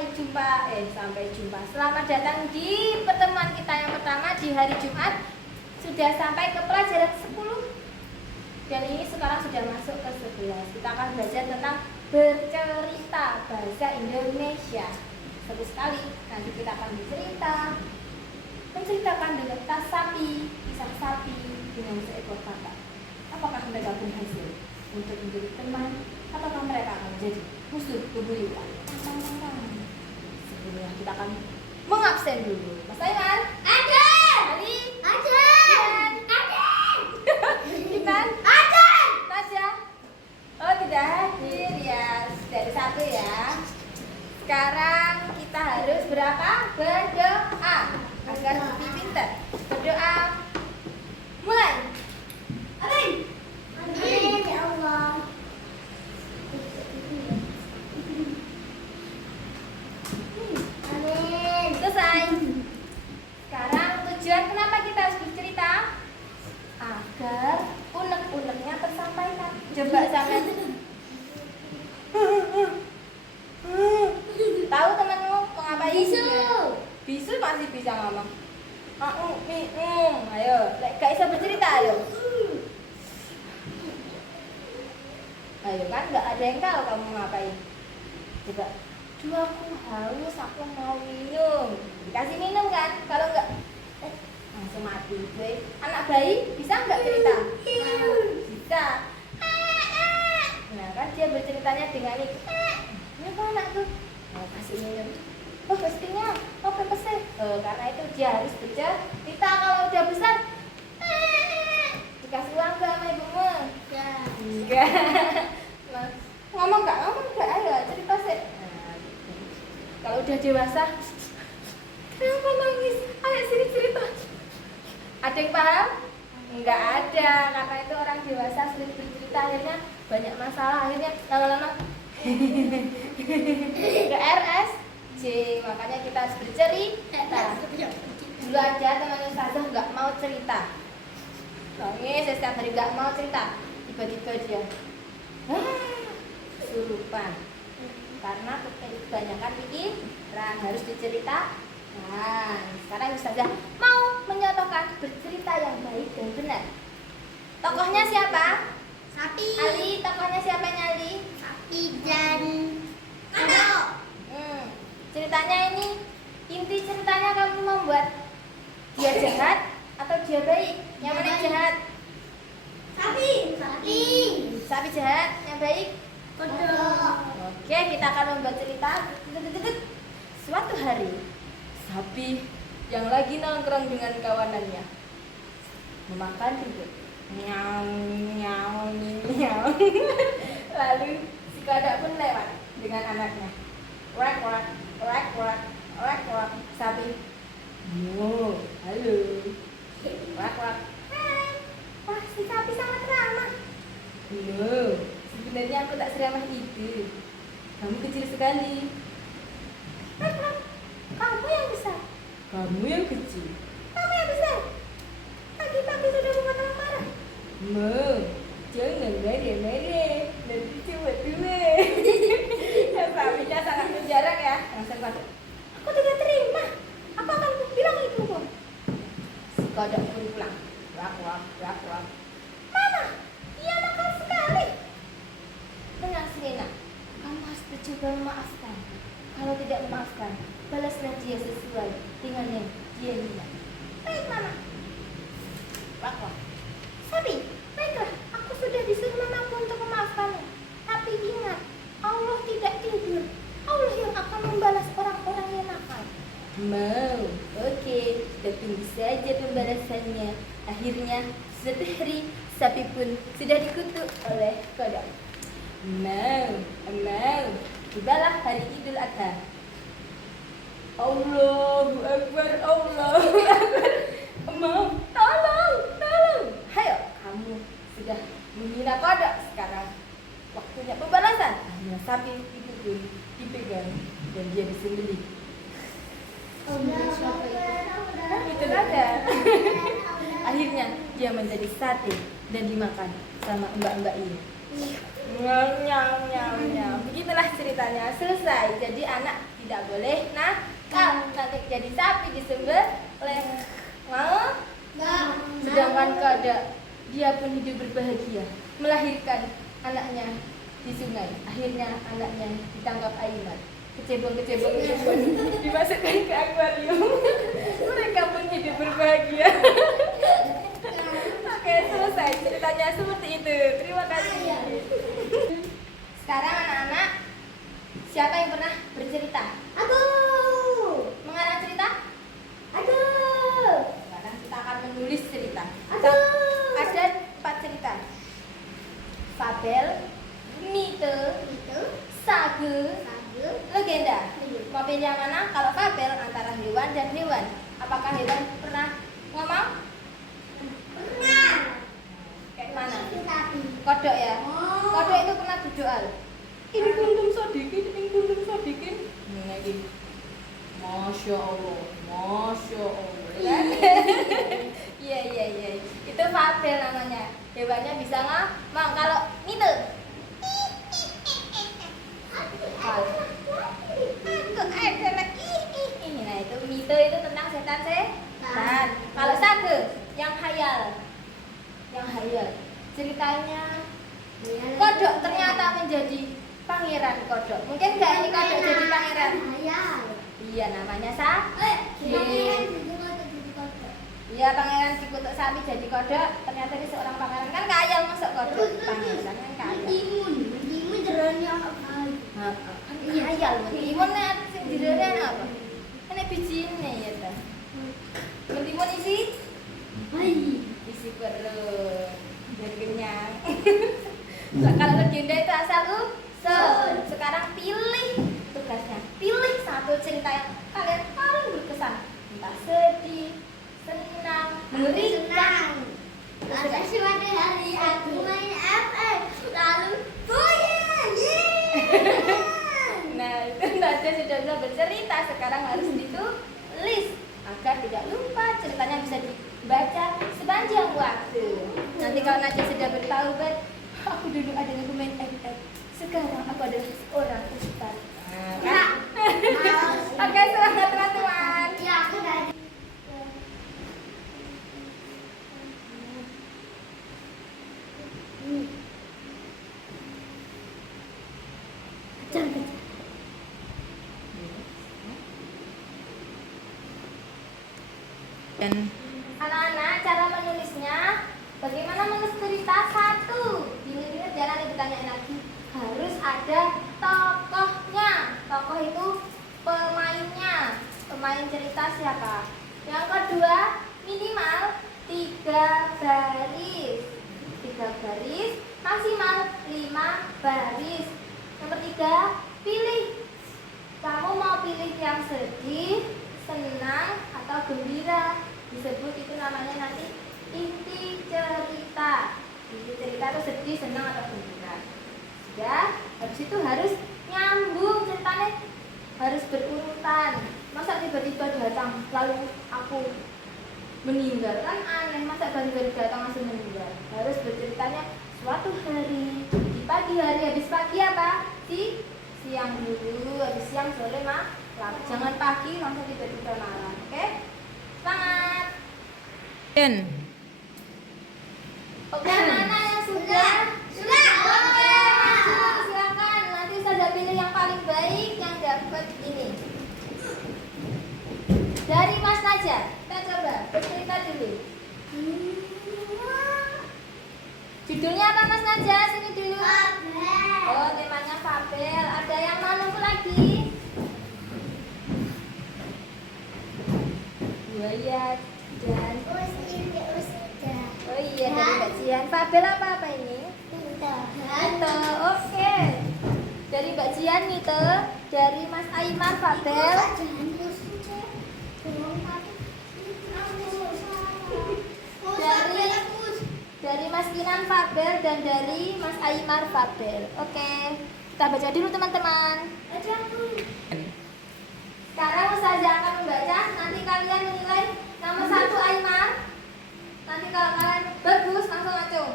sampai jumpa. Selamat datang di pertemuan kita yang pertama di hari Jumat. Sudah sampai ke pelajaran 10. Dan ini sekarang sudah masuk ke 11. Kita akan belajar tentang bercerita bahasa Indonesia. Seru sekali. Nanti kita akan menceritakan dengan kisah sapi dengan seekor kakak. Apakah mereka berhasil untuk menjadi teman, ataukah mereka akan menjadi musuh bebuyutan? Sebelumnya kita akan mengabsen dulu. Mas Aiman, ada. Ali, ada. Iman, ada. Iman, ada. Tasya, oh tidak hadir ya. Sudah ada satu ya. Sekarang kita harus berapa? Berdoa agar lebih pintar. Berdoa. Mulai. Amin. Amin ya Allah. Amin. Selesai. Sekarang tujuan kenapa kita harus bercerita? Agar unek-uneknya tersampaikan. Coba sampai. Tahu temanmu mau ngapain? Bisu masih bisa ngomong. Ayo, gak bisa bercerita ayo. Ayo kan nggak ada yang tahu kamu ngapain. Coba. Duh aku haus, aku mau minum. Dikasih minum kan? Kalau nggak langsung mati. Anak bayi bisa nggak cerita? Bisa. Nah kan dia berceritanya dengan ini. Ini apa anak tuh? Mau kasih minum. Oh pastinya. Oh pempesnya. Karena itu dia harus bercerita kalau udah besar. Dikasih uang gak sama ibumu? Enggak. Ngomong nggak? Ayo cerita sih. Kalau udah dewasa, kenapa nangis? Ayo sini cerita. Ada yang paham? Enggak ada, karena itu orang dewasa sulit bercerita, akhirnya banyak masalah, akhirnya lama-lama ke RSJ. Makanya kita harus bercerita. Dulu aja teman Ustazah nggak mau cerita. Nangis setiap hari nggak mau cerita. Tiba-tiba dia kesurupan. Karena kebanyakan pikiran harus diceritakan. Sekarang Ustazah mau menyontohkan bercerita yang baik dan benar. Tokohnya siapa? Sapi. Ali, tokohnya siapa Ali? Sapi dan kodok. Ceritanya ini, inti ceritanya kamu membuat dia jahat atau dia baik? Yang mana yang jahat? Sapi. Sapi jahat, yang baik? Kodok. Oke, kita akan membuat cerita. Suatu hari, sapi yang lagi nongkrong dengan kawanannya memakan rumput. Nyau. Lalu si kodok pun lewat dengan anaknya. Wak. Sapi. Halo. Wak. Hai. Wah, si sapi sangat ramah. Sebenarnya aku tak seramah itu. Kamu kecil sekali. Kamu yang besar. Kamu yang kecil. Kamu yang besar. Pagi-pagi sudah membuat orang marah. Jangan marah-marah. Nanti coba dulu. Sapinya sangat menjarak ya. Langsung masuk. Aku tidak terima. Aku akan bilang ibuku. Si kodok pun pulang. Wak. Mama, dia nakal sekali. Tenang Serena, kamu harus mencoba memaafkan. Kalau tidak memaafkan, balaslah dia sesuai dengan yang dia minta. Baik Mama. Wak. Sapi, baiklah, aku sudah disuruh mamaku untuk memaafkanmu. Tapi ingat, Allah tidak tidur. Allah yang akan membalas orang-orang yang nakal. Mau, oke, kita tunggu saja pembalasannya. Akhirnya, suatu hari, sapi pun sudah dikutuk oleh kodok. Mau. Tibalah hari Idul Adha. Allahu Akbar. Mau, tolong. Hayo, kamu sudah menghina kodok. Sekarang waktunya pembalasan. Akhirnya sapi itu pun dipegang dan dia disembelih. Itu ada. Akhirnya dia menjadi sate dan dimakan sama mbak-mbak ini. Nyam. Begitulah ceritanya selesai. Jadi anak tidak boleh disembelih. Mau? Sedangkan kada dia pun hidup berbahagia melahirkan anaknya di sungai. Akhirnya anaknya ditangkap Aiman. Kecebong-kecebong itu pun dimasukkan ke akuarium. Mereka pun hidup berbahagia. Oke, selesai ceritanya seperti itu. Terima kasih. Sekarang anak-anak, siapa yang pernah bercerita? Aku. Mengarang cerita? Aku. Sekarang kita akan menulis cerita. Aku. Ada 4 cerita. Fabel, mite, Itu. sage, Sage. legenda. Mau pilih yang mana? Kalau fabel antara hewan dan hewan. Apakah hewan pernah ngomong? Pernah. Kayak mana? Tapi. Kodok ya. Oh. Kodok itu pernah berdoa. Ini kuntum sodikin, ini kuntum sodikin. Nah, ini. Masya Allah, Masya Allah. Ya? Iya. Itu fabel namanya. Hewannya bisa ngomong. Kalau mite, aku adalah ini. Nah, itu mite itu tentang setan. Kalau sage yang hayal. Ceritanya kodok ternyata menjadi pangeran kodok. Mungkin nggak ini kodok jadi pangeran? Iya, namanya sage. Iya, pangeran dikutuk sapi jadi kodok. Ternyata ini seorang pangeran. Kan kayal masuk kodok. Pangeran kan kayal. Mentimun jerone Kan kayal. Mentimun nek sing direne apa? Nek bijine ya ta. Mentimun isi perut biar kenyang. Kalau legenda itu asal usul. Sekarang pilih tugasnya. Pilih satu cerita yang kalian paling berkesan. Entah sedih, senang, mengerikan. Ada suatu hari aku main FF lalu goyang. Nah, itu Nadia sudah bisa bercerita. Sekarang harus ditulis agar tidak lupa. Ceritanya bisa dibaca sepanjang waktu. Nanti kalau Nadia sudah bertaubat, aku dulu adalah pemain FF. Sekarang aku adalah seorang ustaz. Nah, kan? Oke, semangat teman-teman. Ya, aku udah. Anak-anak, cara menulisnya bagaimana menulis cerita? 1. Diingat-ingat, jangan ditanyain lagi. Harus ada tokohnya. Tokoh itu pemainnya. Pemain cerita siapa? Yang kedua, minimal 3 baris. 3 baris, maksimal 5 baris. Yang ketiga, pilih. Kamu mau pilih yang sedih, senang, atau gembira. Disebut itu namanya nanti inti cerita. Inti cerita itu sedih, senang, atau gembira. Sudah, habis itu harus nyambung ceritanya, harus berurutan. Masa tiba-tiba datang lalu aku meninggal, kan aneh. Masa baru-baru datang langsung meninggal. Harus berceritanya suatu hari, di pagi hari. Habis pagi apa? Siang dulu, habis siang sore malam. Jangan pagi langsung tiba-tiba malam. Oke? Semangat. Oke, mana yang sudah? Sudah. Oke, maju, silakan. Nanti saya pilih yang paling baik yang dapat ini. Dari Mas Naja, kita coba bercerita dulu. Judulnya apa Mas Naja? Sini dulu. Oh, temanya fabel. Ada yang mau nunggu lagi? Buaya dan oh iya, dari Mbak Jian. Fabel apa ini? Mite. Oke. Dari Mbak Jian Mite, dari Mas Aimar fabel. Dari Mas Kinan fabel dan dari Mas Aimar fabel. Oke. Kita baca dulu teman-teman. Sekarang Ustazah akan membaca. Nanti kalian menilai. Nomor 1 Aimar. Nanti kalau kalian bagus langsung acung.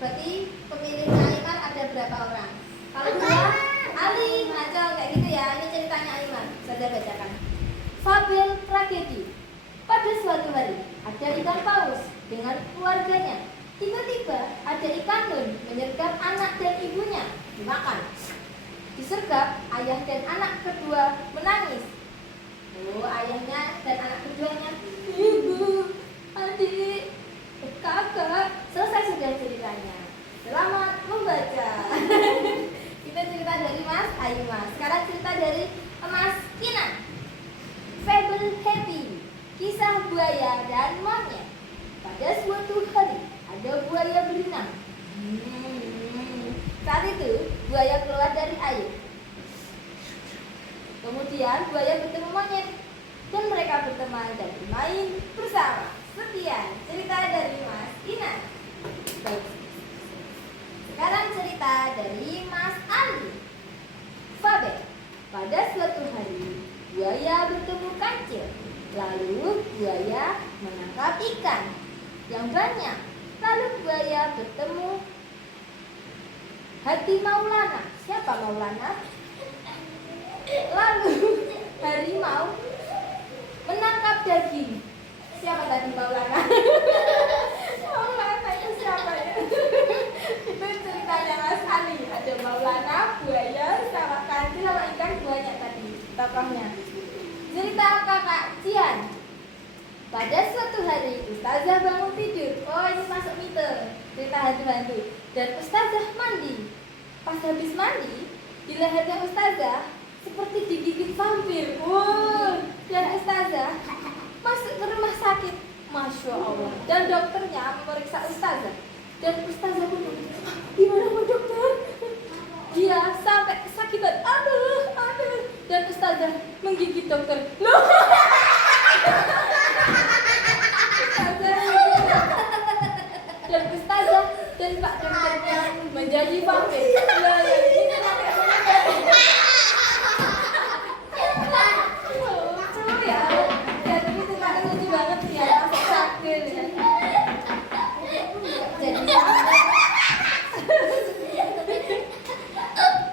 Berarti pemilihnya Aimar ada berapa orang? Kalau 2 Ali, acung kayak gitu ya. Ini ceritanya Aimar. Ustazah bacakan. Fabel tragedi. Pada suatu hari, ada ikan paus dengan keluarganya. Tiba-tiba ada ikan nun menyergap anak dan ibunya. Dimakan. Disergap, ayah dan anak kedua menangis. Oh, ayahnya dan anak keduanya, ibu, adik, kakak. Selesai sudah ceritanya. Selamat membaca. Kita cerita dari Mas Ayu Mas. Sekarang cerita dari Mas Kinan. Fable Happy. Kisah buaya dan monyet. Pada suatu hari ada buaya berenang. Saat itu buaya keluar dari air. Kemudian buaya bertemu monyet dan mereka berteman dan bermain bersama. Sekian cerita dari Mas Kinan. Baik. Sekarang cerita dari Mas Ali. Fabel. Pada suatu hari buaya bertemu kancil. Lalu buaya menangkap ikan yang banyak. Lalu buaya bertemu Hati Maulana. Siapa Maulana? Lalu harimau menangkap daging. Siapa tadi Maulana? Maulana itu siapa ya? Itu ceritanya Mas Ali. Ada Maulana, buaya, sama kancil, sama ikan banyak tadi tokohnya. Cerita kakak Cian. Pada suatu hari Ustazah bangun tidur. Oh, ini masuk mite. Cerita hantu-hantu. Dan Ustazah mandi. Pas habis mandi, di lehernya Ustazah seperti digigit vampir. Dan Ustazah masuk ke rumah sakit. Masya Allah. Dan dokternya memeriksa Ustazah. Dan Ustazah pun gimana Bu dokter? Dia sampai sakitan. Aduh. Dan Ustazah menggigit dokter. Loh. Dan Ustazah dan Pak dokternya menjadi vampir. Ini kenapa lucu ya? Dan ini ceritanya lucu banget ya. Sakit ya. Jadi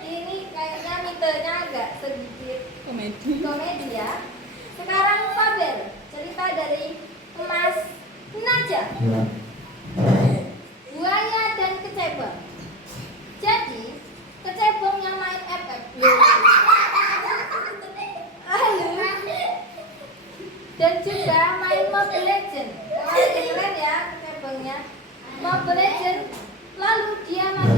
ini kayaknya mitenya agak sedikit komedi ya. Sekarang Fabel, cerita dari Mas Najah. Buaya dan kecebong. Jadi, kecebong yang main FF. Dan juga main Mobile Legends. Keren ya kecebongnya. Mobile Legends. Lalu dia main